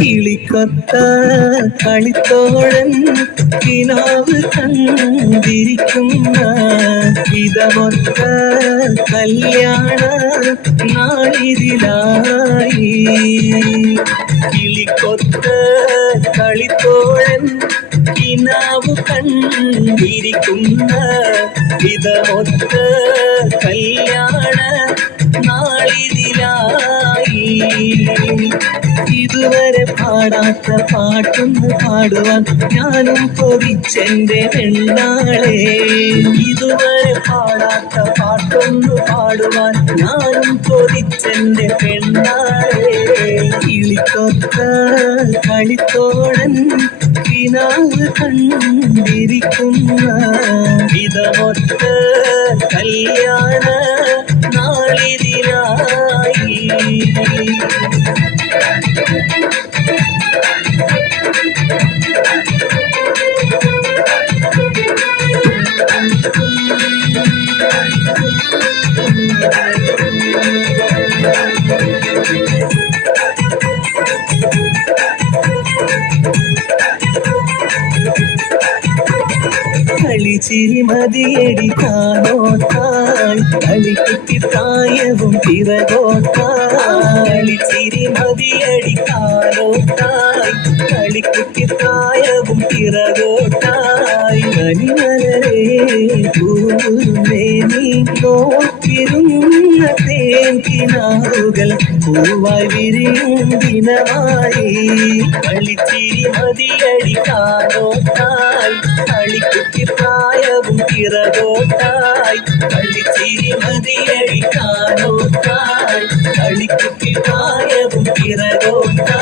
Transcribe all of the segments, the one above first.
കിളിക്കൊത്ത കളിത്തോഴൻ കിനാവ് കണ്ടിരിക്കുന്ന വിധമൊത്ത കല്യാണ നാളിതിലായി. കിളിക്കൊത്ത കളിത്തോഴൻ കിനാവ് കണ്ടിരിക്കുന്ന വിധമൊത്ത കല്യാണ നാളിതിലായി. ഇതുവരെ പാടാത്ത പാട്ടൊന്ന് പാടുവാൻ ഞാനും കൊതിച്ചെന്റെ പെണ്ണാളെ. ഇതുവരെ പാടാത്ത പാട്ടൊന്ന് പാടുവാൻ ഞാനും കൊതിച്ചെന്റെ പെണ്ണാളെ. കിളിക്കൊത്ത കളിത്തോഴൻ കിനാവ് കണ്ടിരിക്കുന്ന വിധമൊത്ത കല്യാണ നാളിതിനായി. കളിച്ചിരി മതിയടിക്കാനോട്ടായി കളിക്കുട്ടി പ്രായവും പിറകോട്ടായി. കളിച്ചിരി മതിയടിക്കാനോട്ടായി കളിക്കുട്ടി പ്രായവും പിറകോട്ടായി. കനിമലരേ പൂർണ്ണേ നീ നോക്കിരുന്ന തേൻകിനാവുകൾ പൂവായി വിരിയും ദിനമായി. കളിച്ചിരി മതിയടിക്കാനോട്ടായി കളിക്കുട്ടി പ്രായവും പിറകോട്ടായി. കളിച്ചിരി മതിയടിക്കാനോട്ടായി കളിക്കുട്ടി പ്രായവും പിറകോട്ടായി.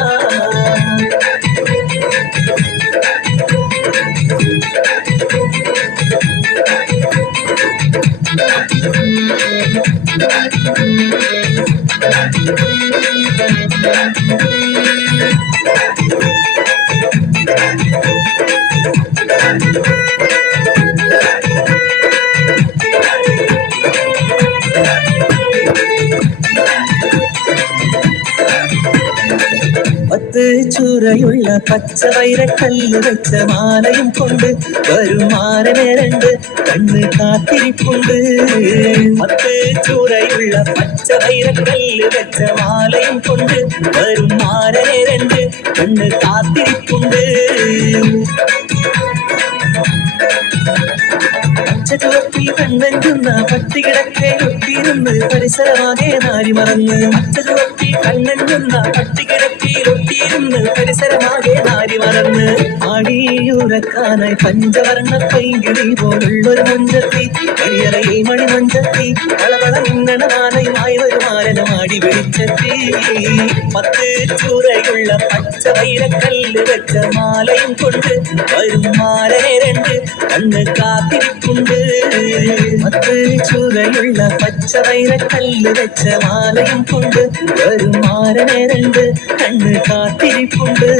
ചുരയുള്ള പച്ച വൈരക്കല്ല് വെച്ച മാലയും കൊണ്ട് വരും മാരനെ രണ്ട് കണ്ണ് കാത്തിരിപ്പുണ്ട്. പത്ത് ചുരയുള്ള പച്ച വൈരക്കല്ല് വെച്ച മാലയും കൊണ്ട് വരും മാരനെ രണ്ട് കണ്ണ് കാത്തിരിപ്പുണ്ട്. ചുവപ്പിൽ കണ്ണഞ്ചുന്ന പട്ടികിടക്കെ ഒട്ടിയിരുന്ന് പരിസരമാകെ നാരി മറന്ന്. ചുവപ്പിൽ കണ്ണഞ്ചുന്ന പട്ടികിടക്കിൽ ഒട്ടിയിരുന്ന് പരിസരമാകെ നാരി മറന്ന്. ആടിയുറക്കാനായി പഞ്ചവർണ്ണ പൈകിളി പോലുള്ളൊരു മഞ്ചത്തി കളിയറയിൽ മണിമഞ്ചത്തി വളവള നിന്നണമാനയുമായി ഒരു മാരനമാടി വിളിച്ചെത്തി. പത്ത് ചൂരയുള്ള പച്ച വൈരക്കല്ല് വെച്ച മാലയും കൊണ്ട് വരും മാരനെ രണ്ട് കണ്ണ് കാത്തിരിപ്പുണ്ട്. പത്ത് ചുവയുള്ള പച്ച വൈരക്കല്ല് വെച്ച മാലയും കൊണ്ട് വരും മാരനെ രണ്ട് കണ്ണ് കാത്തിരിപ്പുണ്ട്.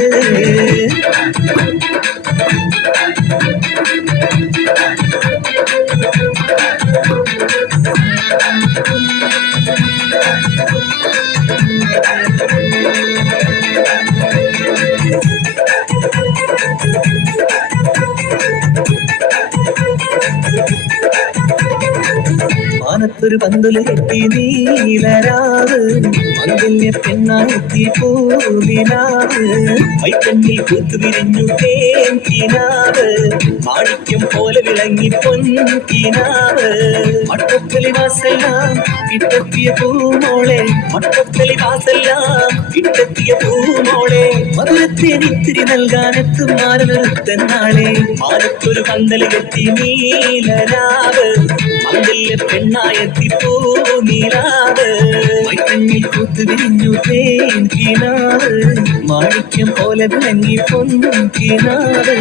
മാനത്തൊരു പന്തല് കെട്ടി നീലരാവ് മംഗല്യ പെണ്ണായെത്തി പൂനിലാവ്. വൈക്കണ്ണിൽ കൂത്തു വിരിഞ്ഞു തേൻകിനാവ് മാണിക്യം പോലെ വിളങ്ങി പൊൻകിനാവ്. മട്ടത്തലി വാസെല്ലാം ഇട്ടെത്തിയ പൂമോളെ മട്ടത്തലി വാസെല്ലാം ഇട്ടെത്തിയ പൂമോളെ. മധുരത്തേനിത്തിരി നൽകാനെത്തും മാരനൊരുത്തന്നാളെ. മാനത്തൊരു പന്തല് കെട്ടി നീലരാവ് മംഗല്യ പെണ്ണായെത്തി പൂനിലാവ്. വൈക്കണ്ണിൽ കൂത്തു പൂത്തു വിരിഞ്ഞു തേൻ കിനാവ് മാണിക്യം പോലെ വിളങ്ങി പൊന്നും കിനാവ്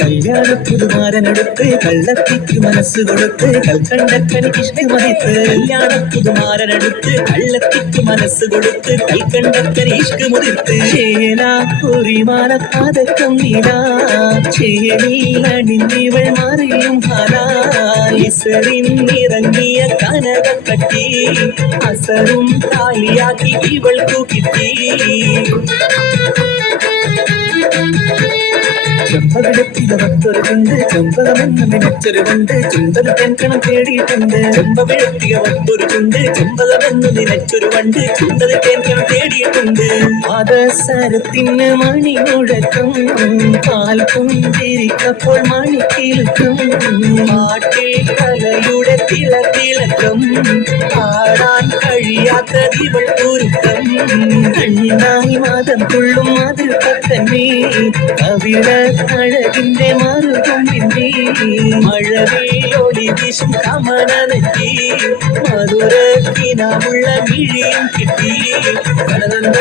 കല്യാണപ്പുതുമാരനടുത്ത് കള്ളത്തിക്ക് മനസ്സ് കൊടുത്ത് കൽക്കണ്ടക്കനിക്ക് ഇഷ്ടമതിത്ത് കല്യാണപ്പുതുമാരനടുത്ത് കള്ളത്തിക്ക് മനസ്സ് കൊടുത്ത് കൽക്കണ്ടക്കനി ഇഷ്ടമുതിർത്ത് ചേലാക്കുറിമാല പാതക്കം നീലാ ചേലീലണിഞ്ഞിവൾ മാറിയും ഹാലിറങ്ങിയ കനകക്കട്ടി അസറും താലിയാക്കി ഇവൾക്കു കിട്ടി ചെമ്പവിഴത്തികവത്തൊരു കൊണ്ട് ചെമ്പകമെന്ന് നിനച്ചൊരു കൊണ്ട് ചുണ്ടൊരു തെൻകണം തേടിയിട്ടുണ്ട് ചെമ്പവിഴത്തികവത്തൊരു കൊണ്ട് ചെമ്പകമെന്ന് നിനച്ചൊരു വണ്ട് ചുണ്ടത് തേൻകണം തേടിയിട്ടുണ്ട് പാദസരത്തിന് മണി മുഴക്കം പാൽ പുഞ്ചിരിക്കപ്പോൾ മണിക്കിലുക്കം പാട്ടിൽ കലയുടെ തിളക്കം പാടാൻ കഴിയാത്തതിവൾ ഒരുക്കം കണ്ണായി മാതം തുള്ളും മാതൃക്കത്തന്നെ കവിള അഴകിന്റെ മറുകൊമ്പിന്റെ മഴവില്ലൊളി വീശും കമനനെത്തി മധുരത്തിനാമുള്ള മിഴിയും കിട്ടി കടനന്ദ